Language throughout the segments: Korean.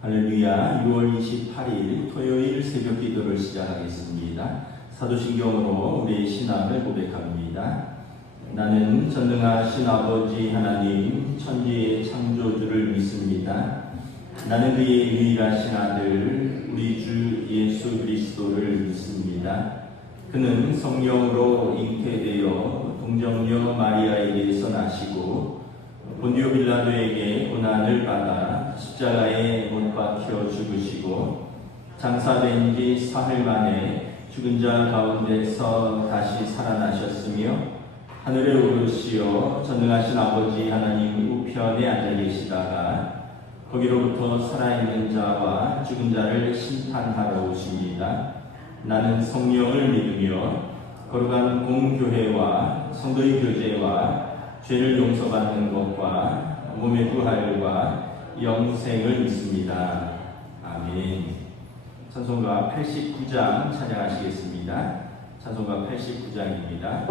할렐루야. 6월 28일 토요일 새벽 기도를 시작하겠습니다. 사도신경으로 우리의 신앙을 고백합니다. 나는 전능하신 아버지 하나님 천지의 창조주를 믿습니다. 나는 그의 유일하신 아들 우리 주 예수 그리스도를 믿습니다. 그는 성령으로 잉태되어 동정녀 마리아에게서 나시고 본디오 빌라도에게 고난을 받아 십자가에 못 박혀 죽으시고 장사된 지 사흘 만에 죽은 자 가운데서 다시 살아나셨으며 하늘에 오르시어 전능하신 아버지 하나님 우편에 앉아 계시다가 거기로부터 살아있는 자와 죽은 자를 심판하러 오십니다. 나는 성령을 믿으며 거룩한 공교회와 성도의 교제와 죄를 용서받는 것과 몸의 부활과 영생을 믿습니다. 아멘. 찬송가 89장 찬양하시겠습니다. 찬송가 89장입니다.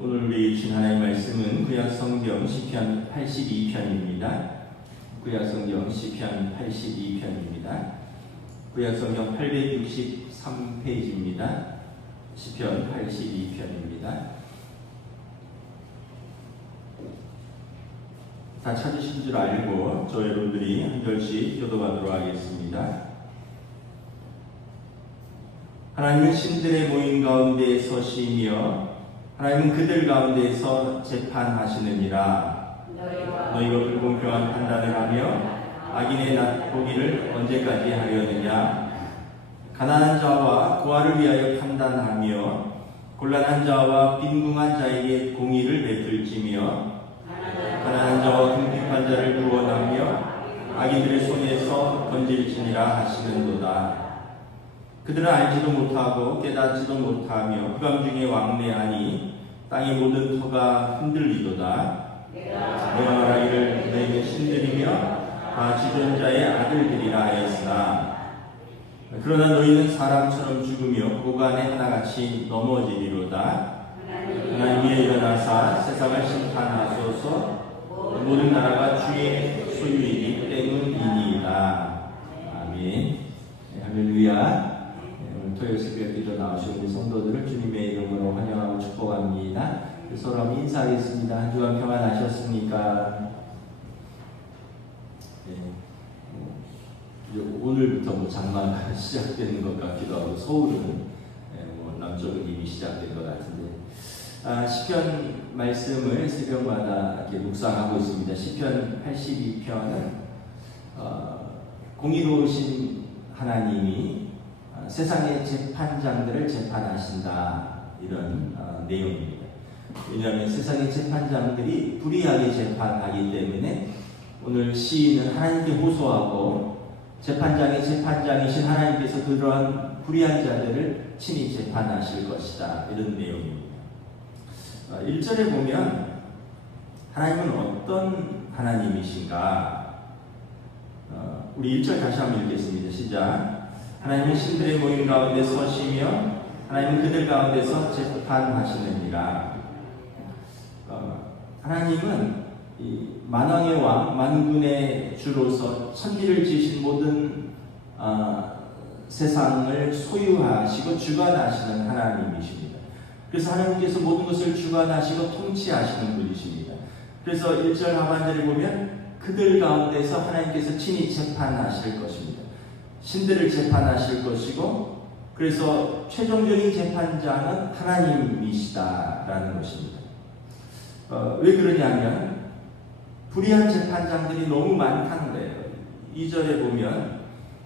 오늘 우리 주신 하나님의 말씀은 구약 성경 시편 82편입니다. 구약성경 시편 82편입니다. 구약성경 863페이지입니다. 시편 82편입니다. 다 찾으신 줄 알고 저 여러분들이 한 절씩 교도하도록 하겠습니다. 하나님은 신들의 모임 가운데 서시며 하나님은 그들 가운데서 재판하시느니라. 너희가 불공평한 판단을 하며 악인의 낫보기를 언제까지 하려느냐. 가난한 자와 고아를 위하여 판단하며 곤란한 자와 빈궁한 자에게 공의를 베풀지며 가난한 자와 궁핍한 자를 구원하며 악인들의 손에서 건질지니라 하시는도다. 그들은 알지도 못하고 깨닫지도 못하며 흑암 중에 왕래하니 땅의 모든 터가 흔들리도다. 내가 말하기를 너희는 신들이며 다 지존자의 아들들이라 하였으나 그러나 너희는 사람처럼 죽으며 고간에 하나같이 넘어지리로다. 하나님이 일어나사 세상을 심판하소서. 모든 나라가 주의 소유이기 때문이니이다. 아멘. 할렐루야. 오늘 토요일 새벽 기도 나오신 우리 성도들을 주님의 이름으로 환영하고 축복합니다. 서로 한번 인사하겠습니다. 한 주간 평안하셨습니까? 네. 오늘부터 장마가 시작되는 것 같기도 하고 서울은 남쪽은 이미 시작된 것 같은데 시편 말씀을 새벽마다 이렇게 묵상하고 있습니다. 시편 82편은 공의로우신 하나님이 세상의 재판장들을 재판하신다 이런 내용입니다. 왜냐하면 세상의 재판장들이 불의하게 재판하기 때문에 오늘 시인은 하나님께 호소하고 재판장의 재판장이신 하나님께서 그러한 불의한 자들을 친히 재판하실 것이다 이런 내용입니다. 1절에 보면 하나님은 어떤 하나님이신가? 우리 1절 다시 한번 읽겠습니다. 시작. 하나님은 신들의 모임 가운데 서시며 하나님은 그들 가운데서 재판하시느니라. 하나님은 이 만왕의 왕, 만군의 주로서 천지를 지으신 모든 세상을 소유하시고 주관하시는 하나님이십니다. 그래서 하나님께서 모든 것을 주관하시고 통치하시는 분이십니다. 그래서 1절 하반절에 보면 그들 가운데서 하나님께서 친히 재판하실 것입니다. 신들을 재판하실 것이고 그래서 최종적인 재판장은 하나님이시다라는 것입니다. 왜 그러냐면 불의한 재판장들이 너무 많다는 거예요. 2절에 보면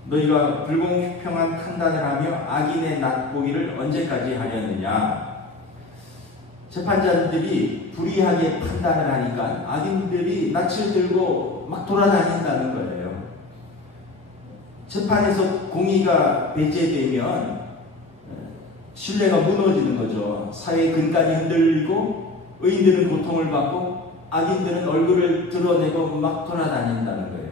너희가 불공평한 판단을 하며 악인의 낫보기를 언제까지 하려느냐. 재판자들이 불의하게 판단을 하니까 악인들이 낯을 들고 막 돌아다닌다는 거예요. 재판에서 공의가 배제되면 신뢰가 무너지는 거죠. 사회의 근간이 흔들리고 의인들은 고통을 받고 악인들은 얼굴을 드러내고 막 돌아다닌다는 거예요.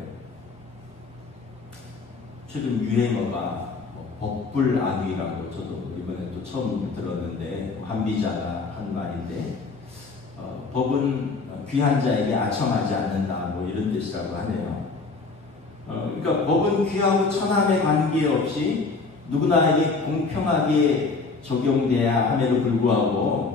최근 유행어가 법불악위라고 저도 이번에 또 처음 들었는데 한비자가 한 말인데 법은 귀한 자에게 아첨하지 않는다 뭐 이런 뜻이라고 하네요. 그러니까 법은 귀하고 천함에 관계없이 누구나에게 공평하게 적용돼야 함에도 불구하고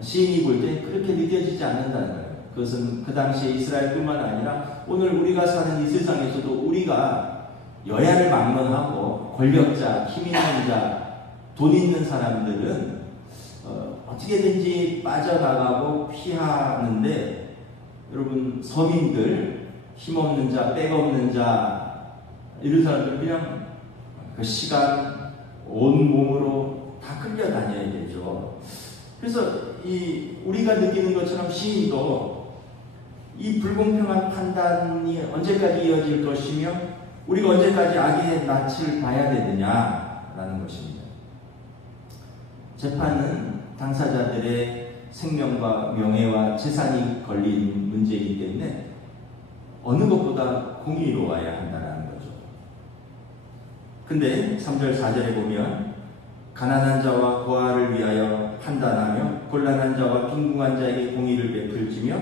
시인이 볼 때 그렇게 느껴지지 않는다는 거예요. 그것은 그 당시에 이스라엘뿐만 아니라 오늘 우리가 사는 이 세상에서도 우리가 여야를 막론하고 권력자, 힘 있는 자, 돈 있는 사람들은 어떻게든지 빠져나가고 피하는데 여러분 서민들, 힘없는 자, 백 없는 자 이런 사람들 그냥 그 시간, 온 몸으로 다 끌려다녀야 되죠. 그래서 우리가 느끼는 것처럼 시인도 이 불공평한 판단이 언제까지 이어질 것이며 우리가 언제까지 악의 낯을 봐야 되느냐라는 것입니다. 재판은 당사자들의 생명과 명예와 재산이 걸린 문제이기 때문에 어느 것보다 공의로워야 한다는 거죠. 근데 3절 4절에 보면 가난한 자와 고아를 위하여 판단하며 곤란한 자와 빈궁한 자에게 공의를 베풀지며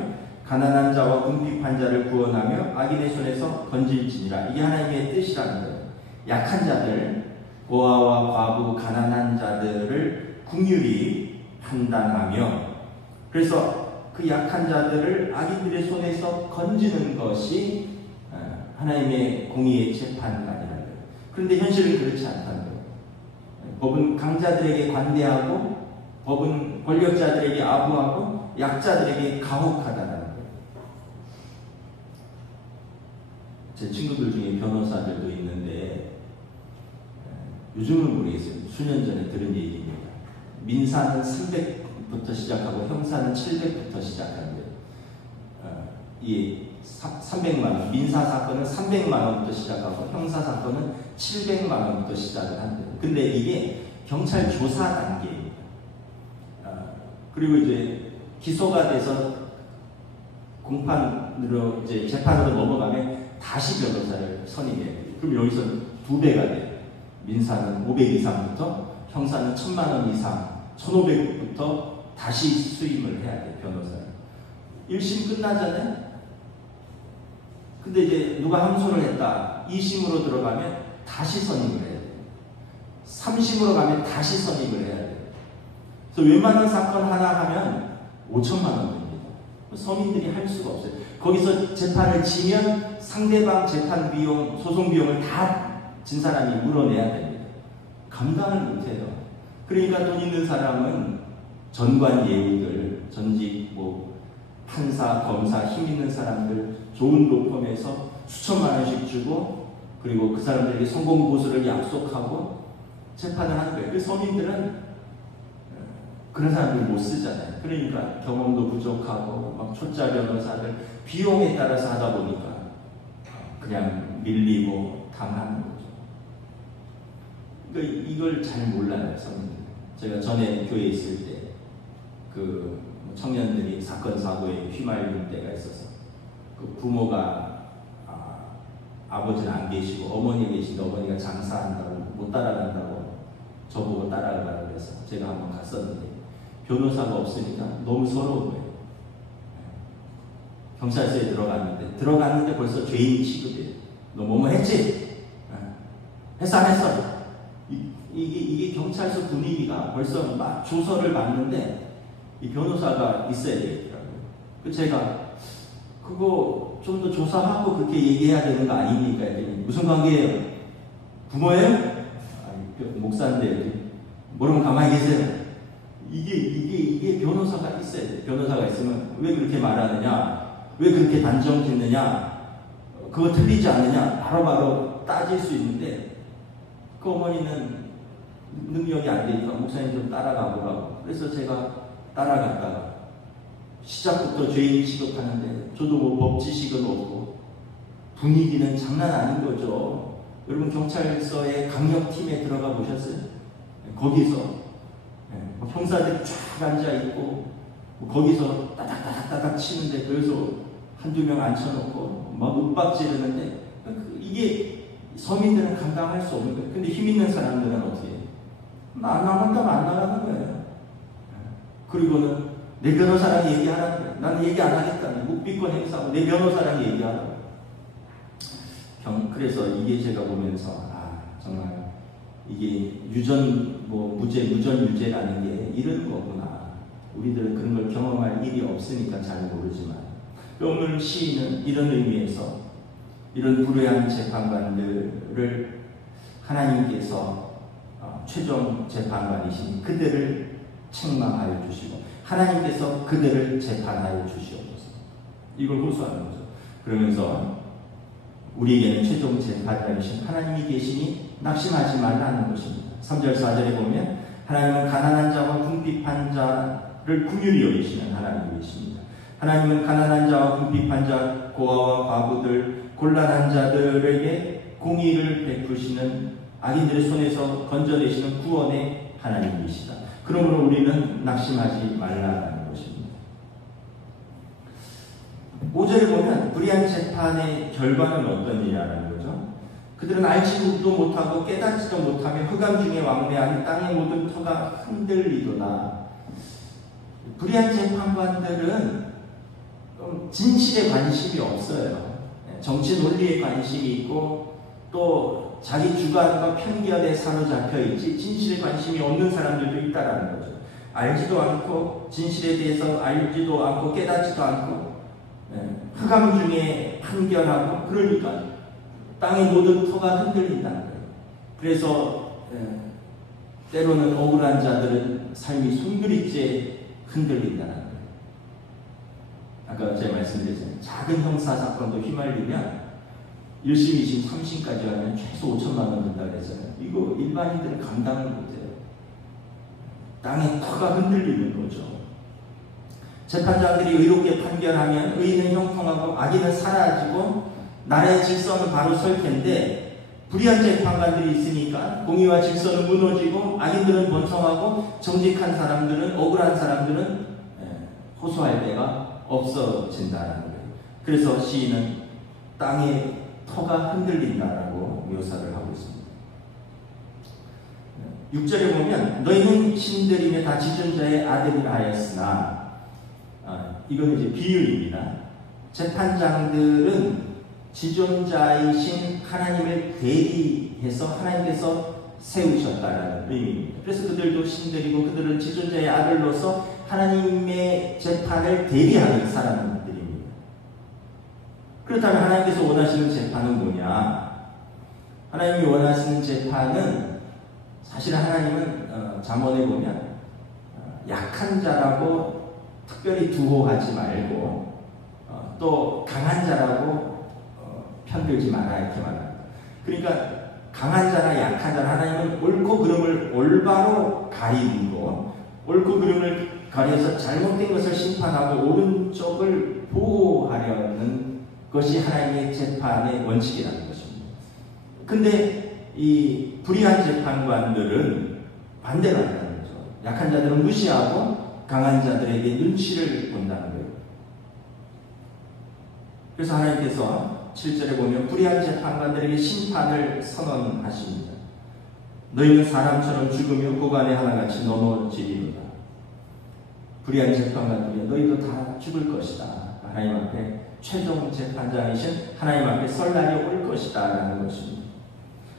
가난한 자와 궁핍한 자를 구원하며 악인의 손에서 건질지니라. 이게 하나님의 뜻이라는 거예요. 약한 자들, 고아와 과부, 가난한 자들을 긍휼히 판단하며, 그래서 그 약한 자들을 악인들의 손에서 건지는 것이 하나님의 공의의 재판관이라는 거예요. 그런데 현실은 그렇지 않다는 거예요. 법은 강자들에게 관대하고, 법은 권력자들에게 아부하고, 약자들에게 가혹하다는 거예요. 제 친구들 중에 변호사들도 있는데, 요즘은 모르겠어요. 수년 전에 들은 얘기입니다. 민사는 300부터 시작하고 형사는 700부터 시작한대요. 이 300만 원, 민사 사건은 300만 원부터 시작하고 형사 사건은 700만 원부터 시작을 한대요. 근데 이게 경찰 조사 단계입니다. 그리고 이제 기소가 돼서 공판으로 이제 재판으로 넘어가면 다시 변호사를 선임해야 돼요. 그럼 여기서 2배가 돼요. 민사는 500 이상부터, 형사는 1000만 원 이상, 1500부터 다시 수임을 해야 돼요, 변호사를. 1심 끝나잖아요? 근데 이제 누가 항소를 했다. 2심으로 들어가면 다시 선임을 해야 돼요. 3심으로 가면 다시 선임을 해야 돼요. 그래서 웬만한 사건 하나 하면 5천만 원 됩니다. 서민들이 할 수가 없어요. 거기서 재판을 지면 상대방 재판 비용, 소송 비용을 다 진 사람이 물어내야 됩니다. 감당을 못해요. 그러니까 돈 있는 사람은 전관 예우들, 전직 판사, 검사, 힘 있는 사람들 좋은 로펌에서 수천만 원씩 주고, 그리고 그 사람들에게 성공 보수를 약속하고 재판을 하는 거예요. 그 서민들은 그런 사람들 못 쓰잖아요. 그러니까 경험도 부족하고 막 초짜 변호사들 비용에 따라서 하다 보니까 그냥 밀리고 당하는 거죠. 그러니까 이걸 잘 몰라요, 서민들. 제가 전에 교회에 있을 때 그 청년들이 사건 사고에 휘말린 때가 있어서 그 부모가 아버지는 안 계시고 어머니 계신데 어머니가 장사한다고 못 따라간다고 저보고 따라가라고 그래서 제가 한번 갔었는데 변호사가 없으니까 너무 서러운 거예요. 경찰서에 들어갔는데 벌써 죄인 취급이에요. 너 뭐뭐 했지? 했어 안 했어? 이게 경찰서 분위기가 벌써 막 조서를 받는데 이 변호사가 있어야 되겠더라고요. 그 제가 그거 좀 더 조사하고 그렇게 얘기해야 되는 거 아닙니까? 무슨 관계예요? 부모예요? 아니, 목사인데 모르면 가만히 계세요. 이게 변호사가 있어야 돼요. 변호사가 있으면 왜 그렇게 말하느냐? 왜 그렇게 단정 짓느냐? 그거 틀리지 않느냐? 바로바로 따질 수 있는데 그 어머니는 능력이 안 되니까 목사님 좀 따라가 보라고. 그래서 제가 따라갔다가 시작부터 죄인 취급하는데 저도 법 지식은 없고 분위기는 장난 아닌 거죠. 여러분 경찰서의 강력팀에 들어가 보셨어요? 거기서 형사들이 쫙 앉아있고 거기서 따닥따닥따닥 치는데 거기서 한두 명 앉혀놓고 막 윽박 지르는데 이게 서민들은 감당할 수 없는 거예요. 근데 힘 있는 사람들은 어떻게 해요? 안 나간다면 안 나가는 거예요. 그리고는 내 변호사랑 얘기하라는 거예요. 나는 얘기 안 하겠다. 묵비권 행사하고 내 변호사랑 얘기하라고. 그래서 이게 제가 보면서 정말 이게 무죄, 무전 유죄라는 게 이런 거구나. 우리들은 그런 걸 경험할 일이 없으니까 잘 모르지만 오늘 시인은 이런 의미에서 이런 불의한 재판관들을 하나님께서 최종 재판관이신 그들을 책망하여 주시고 하나님께서 그들을 재판하여 주시옵소서. 이걸 호소하는 거죠. 그러면서 우리에게는 최종 재판관이신 하나님이 계시니 낙심하지 말라는 것입니다. 3절 4절에 보면 하나님은 가난한 자와 궁핍한 자를 긍휼히 여기시는 하나님이십니다. 하나님은 가난한 자와 궁핍한 자, 고아와 과부들, 곤란한 자들에게 공의를 베푸시는 악인들의 손에서 건져내시는 구원의 하나님이시다. 그러므로 우리는 낙심하지 말라는 것입니다. 5절에 보면 불의한 재판의 결과는 어떤 일이라는 거죠. 그들은 알지도 못하고 깨닫지도 못하며 흑암 중에 왕래하는 땅의 모든 터가 흔들리도다. 불의한 재판관들은 진실에 관심이 없어요. 정치 논리에 관심이 있고 또 자기 주관과 편견에 사로잡혀 있지 진실에 관심이 없는 사람들도 있다라는 거죠. 알지도 않고 진실에 대해서 알지도 않고 깨닫지도 않고 흑암 중에 판결하고 그러니까 땅의 모든 터가 흔들린다는 거예요. 그래서 때로는 억울한 자들은 삶이 송두리째 흔들린다는 거예요. 아까 제가 말씀드렸잖아요. 작은 형사 사건도 휘말리면 1심, 2심, 3심까지 하면 최소 5천만 원 든다 그랬잖아요. 이거 일반인들은 감당을 못해요. 땅의 터가 흔들리는 거죠. 재판장들이 의롭게 판결하면 의인은 형통하고 악인은 사라지고 나라의 질서는 바로 설 텐데 불의한 재판관들이 있으니까 공의와 질서는 무너지고 악인들은 번성하고 정직한 사람들은 억울한 사람들은 호소할 데가 없어진다는 거예요. 그래서 시인은 땅의 터가 흔들린다라고 묘사를 하고 있습니다. 6절에 보면 너희는 신들이며 다 지존자의 아들이라 하였으나 이건 이제 비유입니다. 재판장들은 지존자이신 하나님을 대리해서 하나님께서 세우셨다라는 의미입니다. 그래서 그들도 신들이고 그들은 지존자의 아들로서 하나님의 재판을 대리하는 사람들입니다. 그렇다면 하나님께서 원하시는 재판은 뭐냐? 하나님이 원하시는 재판은 사실 하나님은 잠언에 보면 약한 자라고 특별히 두호하지 말고 또 강한 자라고 편들지 마라 이렇게 말합니다. 그러니까 강한 자나 약한 자나 하나님은 옳고 그름을 올바로 가리고 옳고 그름을 가려서 잘못된 것을 심판하고 옳은 쪽을 보호하려는 것이 하나님의 재판의 원칙이라는 것입니다. 근데 이 불의한 재판관들은 반대로 한다는 거죠. 약한 자들은 무시하고 강한 자들에게 눈치를 본다는 거예요. 그래서 하나님께서 7절에 보면 불의한 재판관들에게 심판을 선언하십니다. 너희는 사람처럼 죽으며 고관에 하나같이 넘어지리로다. 불의한 재판관들이 너희도 다 죽을 것이다. 하나님 앞에 최종 재판장이신 하나님 앞에 설 날이 올 것이다 라는 것입니다.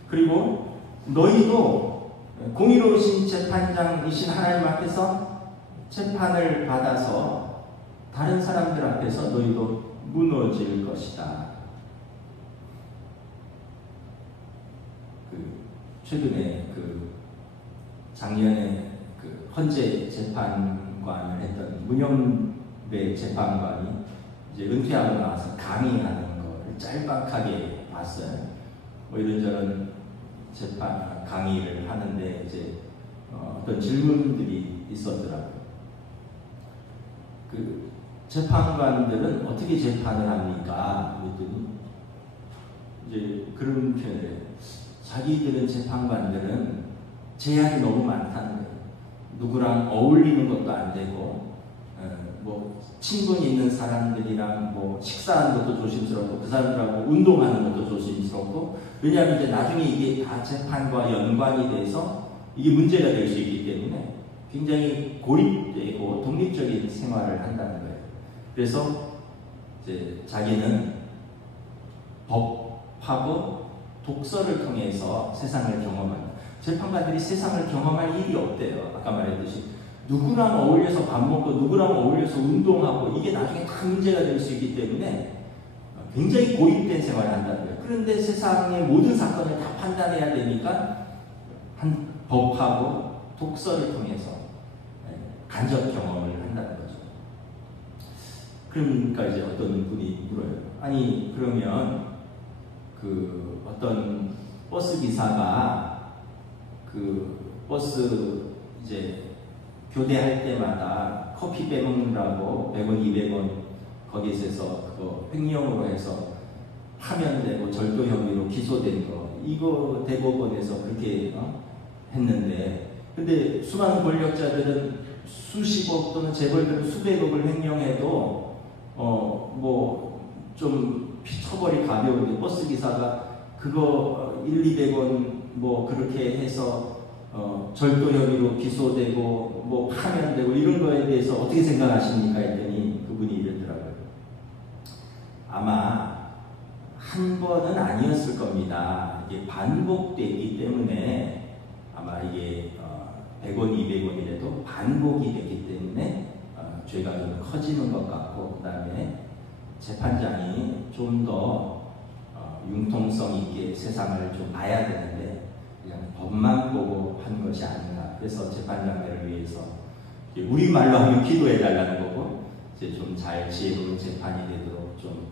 그리고 너희도 공의로우신 재판장이신 하나님 앞에서 재판을 받아서 다른 사람들 앞에서 너희도 무너질 것이다. 최근에 작년에 헌재 재판관을 했던 문영배 재판관이 이제 은퇴하고 나와서 강의하는 거를 짤막하게 봤어요. 뭐 이런저런 재판 강의를 하는데 이제 어떤 질문들이 있었더라고요. 재판관들은 어떻게 재판을 합니까? 그랬더니 이제 그런 표현을 해요. 자기들은 재판관들은 제약이 너무 많다는 거예요. 누구랑 어울리는 것도 안 되고, 뭐 친분 있는 사람들이랑 뭐 식사하는 것도 조심스럽고, 그 사람들하고 운동하는 것도 조심스럽고, 왜냐하면 이제 나중에 이게 다 재판과 연관이 돼서 이게 문제가 될 수 있기 때문에 굉장히 고립되고 독립적인 생활을 한다는 거예요. 그래서 이제 자기는 법하고 독서를 통해서 세상을 경험한다. 재판관들이 세상을 경험할 일이 없대요. 아까 말했듯이 누구랑 어울려서 밥 먹고 누구랑 어울려서 운동하고 이게 나중에 다 문제가 될 수 있기 때문에 굉장히 고립된 생활을 한다는 거예요. 그런데 세상의 모든 사건을 다 판단해야 되니까 한 법하고 독서를 통해서 간접 경험을 한다는 거죠. 그러니까 이제 어떤 분이 물어요. 아니 그러면 어떤 버스 기사가 버스 이제 교대할 때마다 커피 빼먹느라고 100원, 200원 거기서 그거 횡령으로 해서 파면되고 절도 혐의로 기소된 거 이거 대법원에서 그렇게 했는데 근데 수많은 권력자들은 수십억 또는 재벌들은 수백억을 횡령해도 뭐 좀 처벌이 가벼운데 버스 기사가 그거 1,200원 뭐 그렇게 해서 절도 혐의로 기소되고 뭐 파면되고 이런 거에 대해서 어떻게 생각하십니까? 했더니 그분이 이러더라고요. 아마 한 번은 아니었을 겁니다. 이게 반복되기 때문에 아마 이게 100원, 200원이라도 반복이 되기 때문에 죄가 좀 커지는 것 같고, 그 다음에 재판장이 좀 더 융통성 있게 세상을 좀 봐야 되는데 그냥 법만 보고 한 것이 아닌가. 그래서 재판장들을 위해서 우리말로 하면 기도해 달라는 거고, 이제 좀 잘 지혜로운 재판이 되도록 좀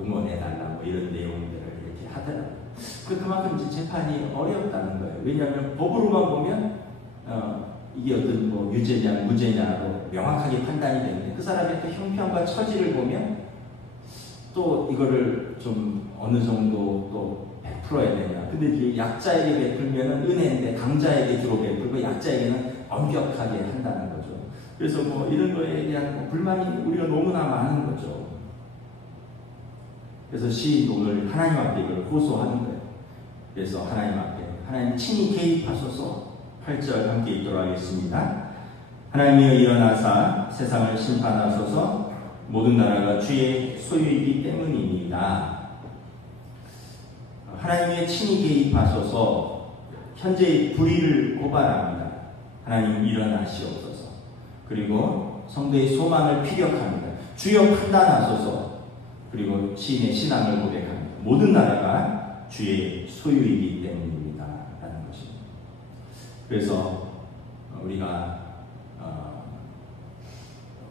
응원해 달라고 이런 내용들을 이렇게 하더라고요. 그만큼 이제 재판이 어렵다는 거예요. 왜냐하면 법으로만 보면 이게 어떤 뭐 유죄냐 무죄냐로 명확하게 판단이 되는데, 그 사람의 또 형편과 처지를 보면 또 이거를 좀 어느 정도 또 베풀어야 되냐. 근데 이게 약자에게 베풀면은 은혜인데 강자에게 주로 베풀고 약자에게는 엄격하게 한다는 거죠. 그래서 뭐 이런 거에 대한 불만이 우리가 너무나 많은 거죠. 그래서 시인도 오늘 하나님 앞에 이걸 호소하는 거예요. 그래서 하나님 앞에 하나님 친히 개입하소서. 8절 함께 읽도록 하겠습니다. 하나님이여 일어나사 세상을 심판하소서. 모든 나라가 주의 소유이기 때문입니다. 하나님의 친히 개입하소서. 현재의 불의를 고발합니다. 하나님 일어나시옵소서. 그리고 성도의 소망을 피력합니다. 주여 판단하소서. 그리고 시인의 신앙을 고백합니다. 모든 나라가 주의 소유이기 때문입니다. 라는 것입니다. 그래서 우리가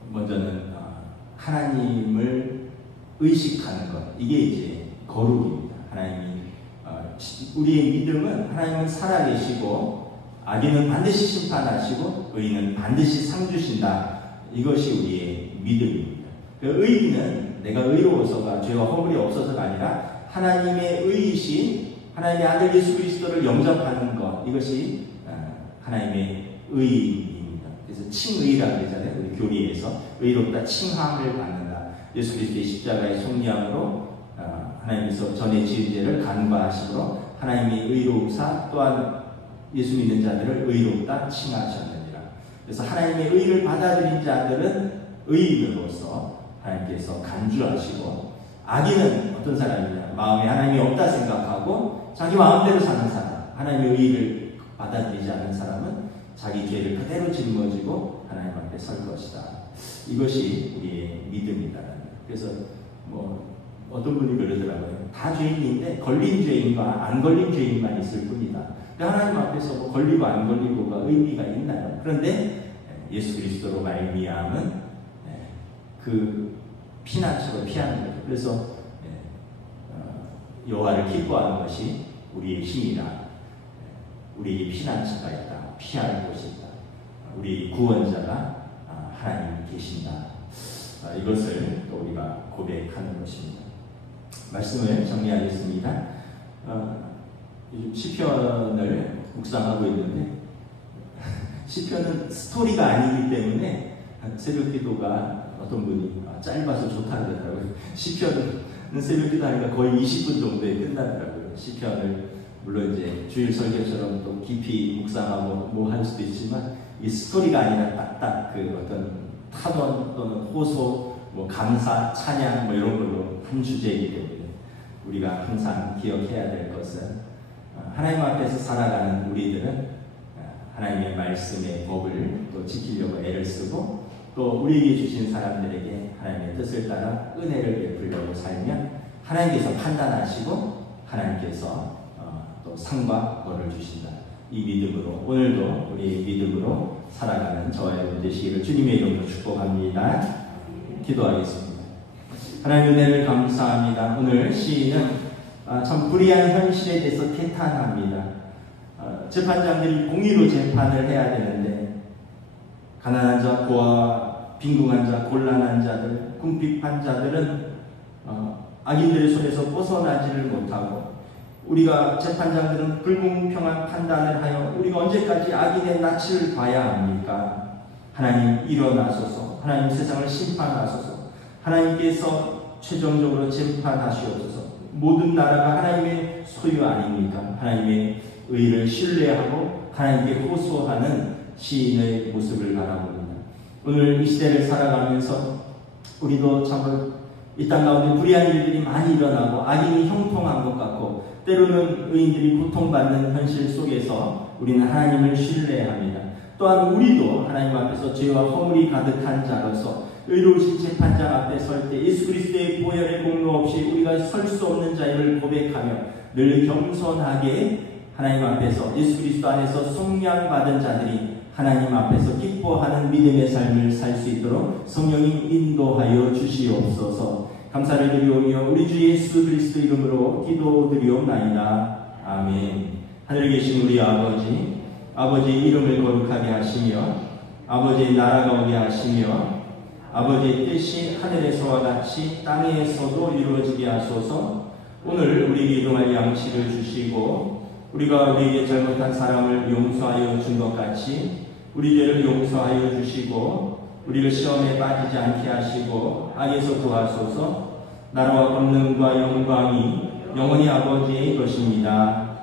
먼저는 하나님을 의식하는 것, 이게 이제 거룩입니다. 하나님이 우리의 믿음은 하나님은 살아계시고 악인은 반드시 심판하시고 의인은 반드시 상 주신다. 이것이 우리의 믿음입니다. 그 의인은 내가 의로워서가 죄와 허물이 없어서가 아니라 하나님의 의이신 하나님의 아들 예수 그리스도를 영접하는 것, 이것이 하나님의 의입니다. 그래서 칭의라고 하잖아요. 우리 교리에서 의롭다 칭함을 받는다. 예수 그리스도의 십자가의 속량으로 하나님께서 전에 지은 죄를 간과하심으로 하나님의 의로우사 또한 예수 믿는 자들을 의롭다 칭하셨느니라. 그래서 하나님의 의를 받아들인 자들은 의인으로서 하나님께서 간주하시고, 악인은 어떤 사람이냐, 마음에 하나님이 없다 생각하고 자기 마음대로 사는 사람, 하나님의 의를 받아들이지 않는 사람은 자기 죄를 그대로 짊어지고 하나님 앞에 설 것이다. 이것이 우리의 믿음이다. 그래서 뭐 어떤 분이 그러더라고요. 다 죄인인데 걸린 죄인과 안 걸린 죄인만 있을 뿐이다. 하나님 앞에서 뭐 걸리고 안 걸리고가 의미가 있나요? 그런데 예수 그리스도로 말미암은 그 피난처로 피하는 거죠. 그래서 여호와를 기뻐하는 것이 우리의 힘이다. 우리에게 피난처가 있다. 피할 곳이 있다. 우리 구원자가 하나님 계신다. 이것을 또 우리가 고백하는 것입니다. 말씀을 정리하겠습니다. 요즘 시편을 묵상하고 있는데 시편은 스토리가 아니기 때문에 새벽 기도가 어떤 분이 짧아서 좋다 그러더라고요. 시편은 새벽 기도 하니까 거의 20분 정도에 끝나더라고요. 시편을 물론 이제 주일 설교처럼 또 깊이 묵상하고 뭐 할 수도 있지만 이 스토리가 아니라 딱딱 그 어떤 탄원 또는 호소, 뭐 감사, 찬양 뭐 이런 걸로 한 주제이기 때문에 우리가 항상 기억해야 될 것은 하나님 앞에서 살아가는 우리들은 하나님의 말씀의 법을 또 지키려고 애를 쓰고 또 우리에게 주신 사람들에게 하나님의 뜻을 따라 은혜를 베풀려고 살면 하나님께서 판단하시고 하나님께서 또 상과 벌을 주신다. 이 믿음으로 오늘도 우리의 믿음으로 살아가는 저와 여러분 되시기를 주님의 이름으로 축복합니다. 기도하겠습니다. 하나님 은혜를 감사합니다. 오늘 시인은 참 불의한 현실에 대해서 개탄합니다. 재판장들이 공의로 재판을 해야 되는데 가난한 자, 고아, 빈궁한 자, 곤란한 자들, 궁핍한 자들은 악인들의 손에서 벗어나지를 못하고 우리가 재판장들은 불공평한 판단을 하여 우리가 언제까지 악인의 낯을 봐야 합니까? 하나님 일어나소서. 하나님 세상을 심판하소서. 하나님께서 최종적으로 재판하시옵소서. 모든 나라가 하나님의 소유 아닙니까? 하나님의 의를 신뢰하고 하나님께 호소하는 시인의 모습을 바라봅니다. 오늘 이 시대를 살아가면서 우리도 참 이 땅 가운데 불의한 일들이 많이 일어나고 악인이 형통한 것 같고 때로는 의인들이 고통받는 현실 속에서 우리는 하나님을 신뢰해야 합니다. 또한 우리도 하나님 앞에서 죄와 허물이 가득한 자로서 의로우신 재판장 앞에 설 때 예수 그리스도의 보혈의 공로 없이 우리가 설 수 없는 자임을 고백하며 늘 겸손하게 하나님 앞에서 예수 그리스도 안에서 속량받은 자들이 하나님 앞에서 기뻐하는 믿음의 삶을 살 수 있도록 성령님 인도하여 주시옵소서. 감사를 드리오며 우리 주 예수 그리스도 이름으로 기도드리옵나이다. 아멘. 하늘에 계신 우리 아버지의 이름을 거룩하게 하시며 아버지의 나라가 오게 하시며 아버지의 뜻이 하늘에서와 같이 땅에서도 이루어지게 하소서. 오늘 우리에게 일용할 양식을 주시고 우리가 우리에게 잘못한 사람을 용서하여 준 것 같이 우리 죄를 용서하여 주시고 우리를 시험에 빠지지 않게 하시고 악에서 구하소서. 나라와 권능과 영광이 영원히 아버지의 것입니다.